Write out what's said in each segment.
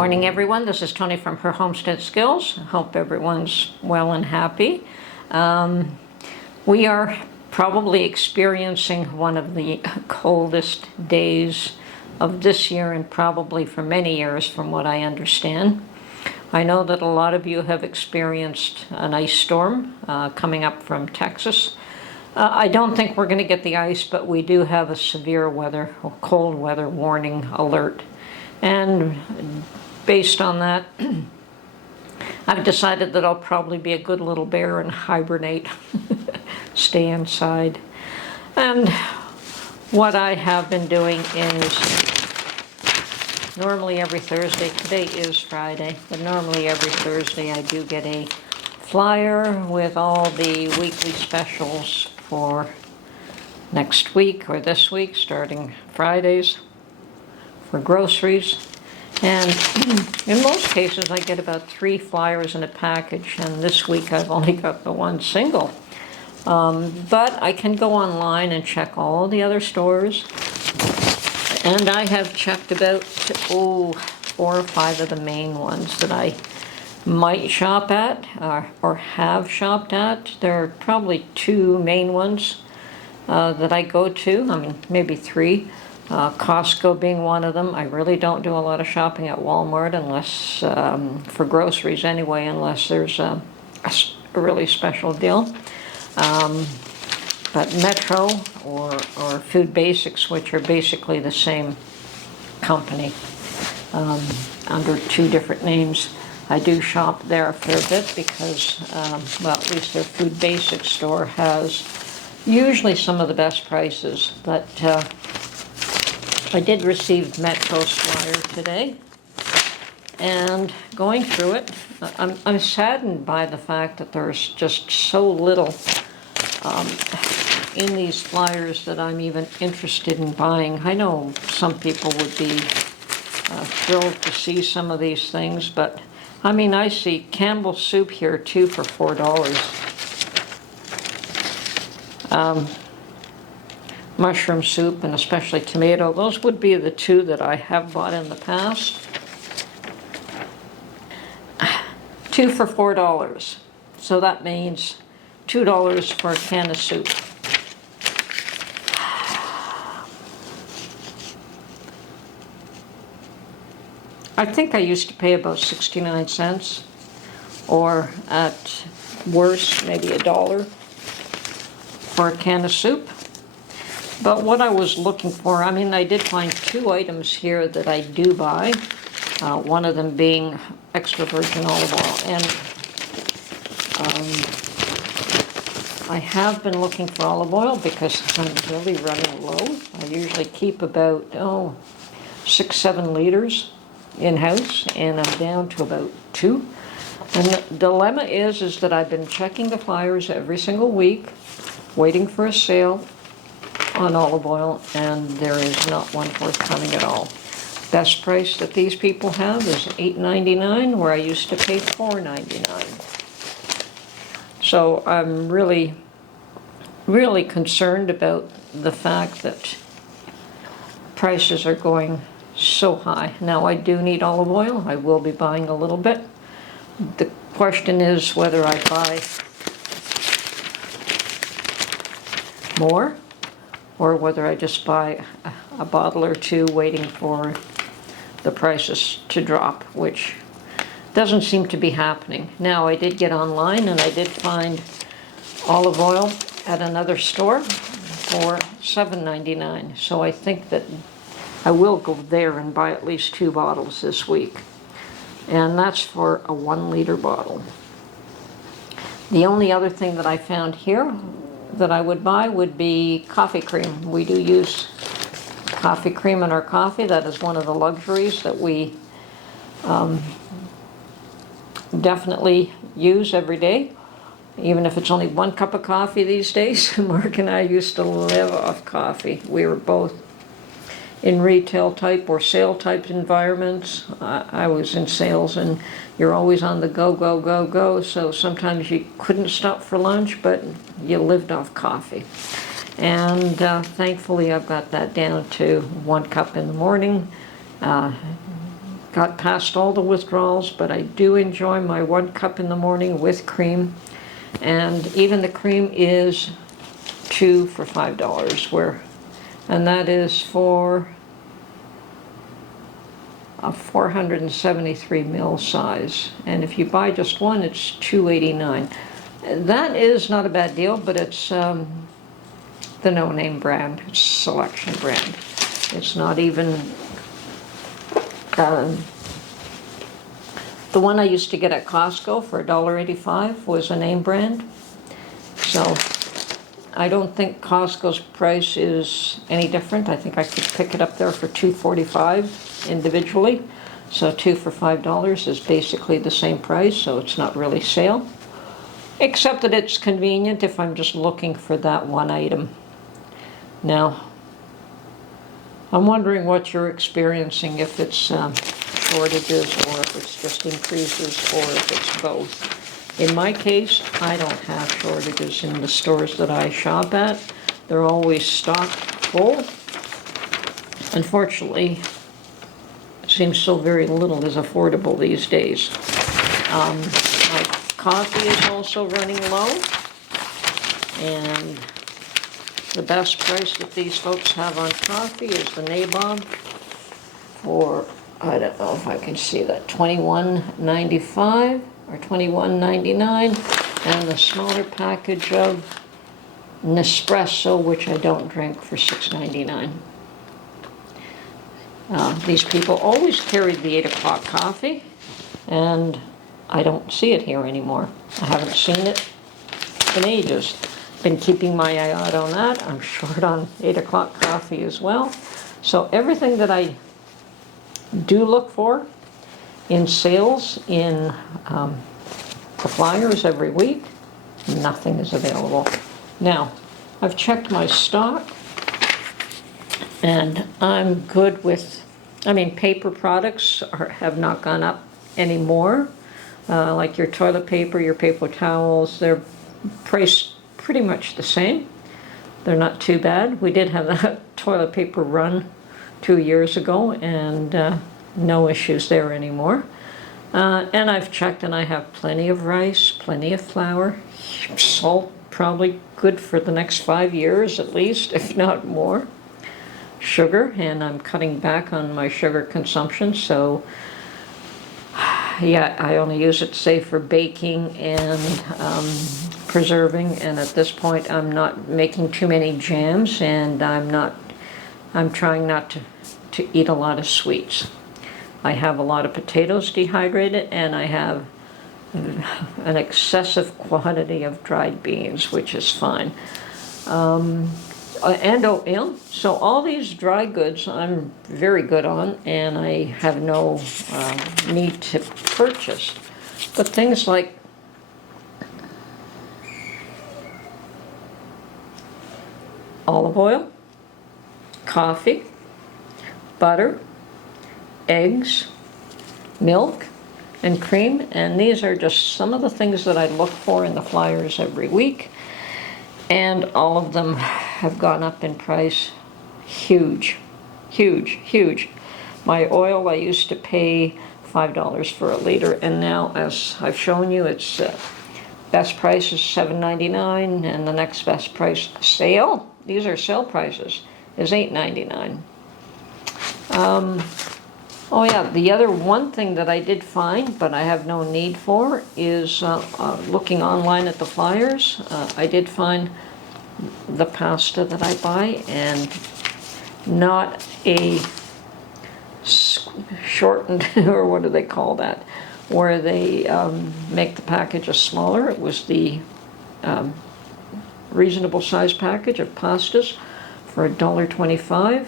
morning, everyone. This is Tony from Her Homestead Skills. I hope everyone's well and happy. We are probably experiencing one of the coldest days of this year and probably for many years, from what I understand. I know that a lot of you have experienced an ice storm coming up from Texas. I don't think we're going to get the ice, but we do have a severe weather, or cold weather warning alert. And based on that, I've decided that I'll probably be a good little bear and hibernate, stay inside. And what I have been doing is, normally every Thursday, today is Friday, but normally every Thursday I do get a flyer with all the weekly specials for next week or this week, starting Fridays, for groceries. And in most cases I get about 3 flyers in a package, and this week I've only got the one single. But I can go online and check all the other stores, and I have checked about 4 or 5 of the main ones that I might shop at or have shopped at. There are probably 2 main ones that I go to, I mean maybe 3. Costco being one of them. I really don't do a lot of shopping at Walmart unless, for groceries anyway, unless there's a really special deal. But Metro or Food Basics, which are basically the same company under 2 different names, I do shop there a fair bit because, well, at least their Food Basics store has usually some of the best prices. But I did receive Metro's flyer today, and going through it, I'm saddened by the fact that there's just so little in these flyers that I'm even interested in buying. I know some people would be thrilled to see some of these things, but I mean, I see Campbell's soup here too for $4. Mushroom soup and especially tomato. Those would be the 2 that I have bought in the past. 2 for $4. So that means $2 for a can of soup. I think I used to pay about 69 cents, or at worst, maybe $1 for a can of soup. But what I was looking for, I mean, I did find 2 items here that I do buy, one of them being extra virgin olive oil. And I have been looking for olive oil because I'm really running low. I usually keep about, 6-7 liters in-house, and I'm down to about 2. And the dilemma is that I've been checking the flyers every single week, waiting for a sale on olive oil, and there is not one forthcoming at all. Best price that these people have is $8.99, where I used to pay $4.99. So I'm really, really concerned about the fact that prices are going so high. Now, I do need olive oil. I will be buying a little bit. The question is whether I buy more, or whether I just buy a bottle or 2 waiting for the prices to drop, which doesn't seem to be happening. Now, I did get online and I did find olive oil at another store for $7.99. So I think that I will go there and buy at least 2 bottles this week. And that's for a 1-liter bottle. The only other thing that I found here that I would buy would be coffee cream. We do use coffee cream in our coffee. That is one of the luxuries that we definitely use every day, even if it's only 1 cup of coffee these days. Mark and I used to live off coffee. We were both in retail type or sale type environments. I was in sales, and you're always on the go, go, go, go. So sometimes you couldn't stop for lunch, but you lived off coffee. And thankfully I've got that down to 1 cup in the morning, got past all the withdrawals, but I do enjoy my 1 cup in the morning with cream. And even the cream is 2 for $5, and that is for a 473 ml size. And if you buy just one, it's $2.89. That is not a bad deal, but it's the no-name brand. It's Selection brand. It's not even the one I used to get at Costco for $1.85 was a name brand. So I don't think Costco's price is any different. I think I could pick it up there for $2.45 individually. So 2 for $5 is basically the same price, so it's not really sale. Except that it's convenient if I'm just looking for that one item. Now, I'm wondering what you're experiencing, if it's shortages or if it's just increases or if it's both. In my case, I don't have shortages in the stores that I shop at. They're always stocked full. Unfortunately, it seems so very little is affordable these days. My coffee is also running low, and the best price that these folks have on coffee is the Nabob for, I don't know if I can see that, $21.95 or $21.99, and the smaller package of Nespresso, which I don't drink, for $6.99. These people always carried the 8 o'clock coffee, and I don't see it here anymore. I haven't seen it in ages. Been keeping my eye out on that. I'm short on 8 o'clock coffee as well. So everything that I do look for in sales in the flyers every week, nothing is available. Now, I've checked my stock, and I'm good with, paper products have not gone up anymore. Like your toilet paper, your paper towels, they're priced pretty much the same. They're not too bad. We did have that toilet paper run 2 years ago, and no issues there anymore. And I've checked, and I have plenty of rice, plenty of flour, salt, probably good for the next 5 years at least, if not more. Sugar, and I'm cutting back on my sugar consumption, so yeah, I only use it, say, for baking and preserving, and at this point I'm not making too many jams, and I'm trying not to eat a lot of sweets. I have a lot of potatoes dehydrated, and I have an excessive quantity of dried beans, which is fine. And oatmeal. So all these dry goods I'm very good on, and I have no need to purchase. But things like olive oil, coffee, butter, eggs, milk, and cream, and these are just some of the things that I look for in the flyers every week, and all of them have gone up in price. Huge, huge, huge. My oil, I used to pay $5 for a liter, and now, as I've shown you, it's best price is $7.99, and the next best price sale, these are sale prices, is $8.99. Oh yeah, the other one thing that I did find, but I have no need for, is looking online at the flyers. I did find the pasta that I buy, and not a shortened, or what do they call that, where they make the packages smaller. It was the reasonable size package of pastas for $1.25.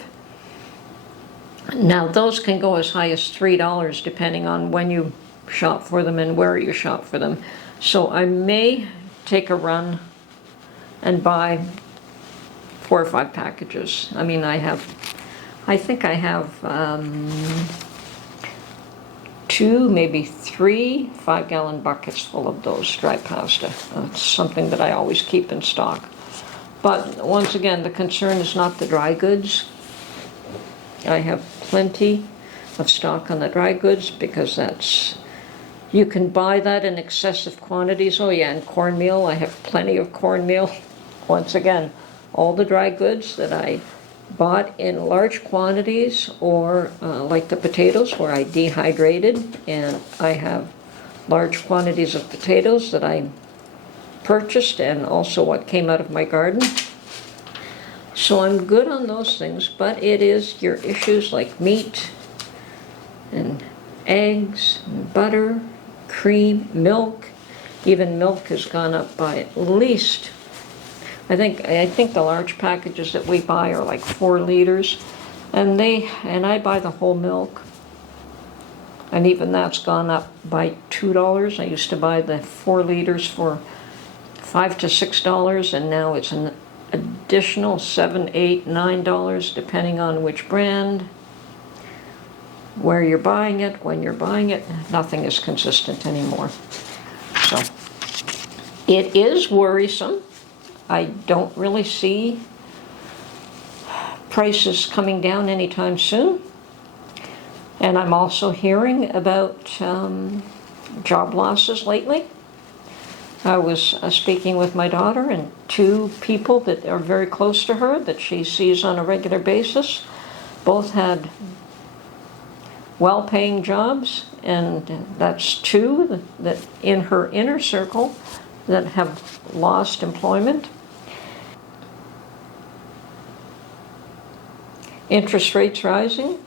Now those can go as high as $3 depending on when you shop for them and where you shop for them. So I may take a run and buy 4 or 5 packages. I think I have 2, maybe 3 5-gallon buckets full of those dry pasta. It's something that I always keep in stock. But once again, the concern is not the dry goods. I have plenty of stock on the dry goods, because you can buy that in excessive quantities. Oh yeah, and cornmeal, I have plenty of cornmeal. Once again, all the dry goods that I bought in large quantities, or like the potatoes where I dehydrated, and I have large quantities of potatoes that I purchased, and also what came out of my garden. So I'm good on those things, but it is your issues like meat and eggs and butter, cream, milk. Even milk has gone up by at least, I think the large packages that we buy are like 4 liters, and I buy the whole milk, and even that's gone up by $2. I used to buy the 4 liters for $5 to $6, and now it's an additional $7, $8, $9, depending on which brand, where you're buying it, when you're buying it. Nothing is consistent anymore. So it is worrisome. I don't really see prices coming down anytime soon. And I'm also hearing about job losses lately. I was speaking with my daughter, and 2 people that are very close to her that she sees on a regular basis both had well-paying jobs, and that's 2 that in her inner circle that have lost employment. Interest rates rising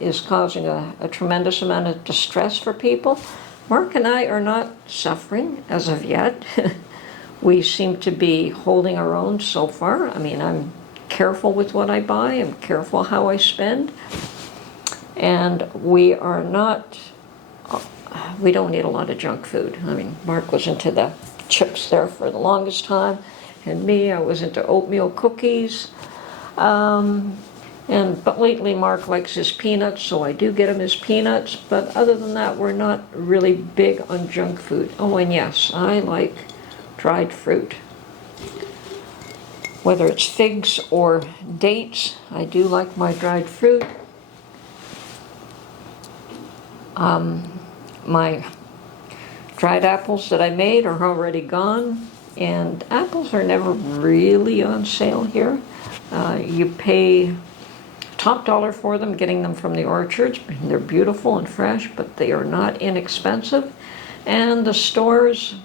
is causing a tremendous amount of distress for people. Mark and I are not suffering as of yet. We seem to be holding our own so far. I mean, I'm careful with what I buy. I'm careful how I spend. And we don't eat a lot of junk food. I mean, Mark was into the chips there for the longest time, and I was into oatmeal cookies. But lately Mark likes his peanuts, so I do get him his peanuts. But other than that, we're not really big on junk food. Oh, and yes, I like dried fruit. Whether it's figs or dates, I do like my dried fruit. My dried apples that I made are already gone, and apples are never really on sale here. You pay top dollar for them, getting them from the orchards. They're beautiful and fresh, but they are not inexpensive. And the stores,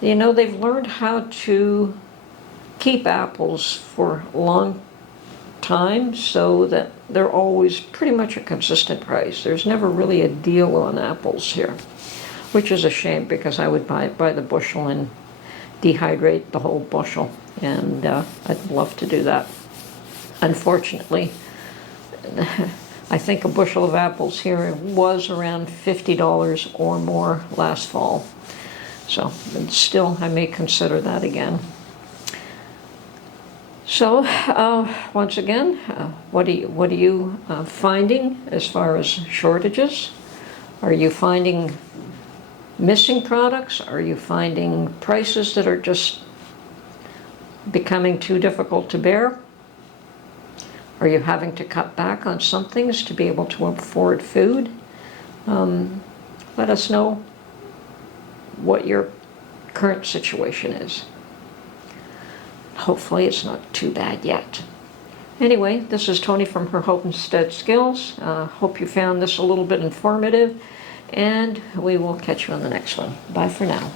they've learned how to keep apples for a long time, so that they're always pretty much a consistent price. There's never really a deal on apples here, which is a shame, because I would buy it by the bushel and dehydrate the whole bushel, and I'd love to do that. Unfortunately, I think a bushel of apples here was around $50 or more last fall. So still, I may consider that again. So once again, what are you finding as far as shortages? Are you finding missing products? Are you finding prices that are just becoming too difficult to bear? Are you having to cut back on some things to be able to afford food? Let us know what your current situation is. Hopefully it's not too bad yet. Anyway, this is Tony from her Homestead Skills. Hope you found this a little bit informative, and we will catch you on the next one. Bye for now.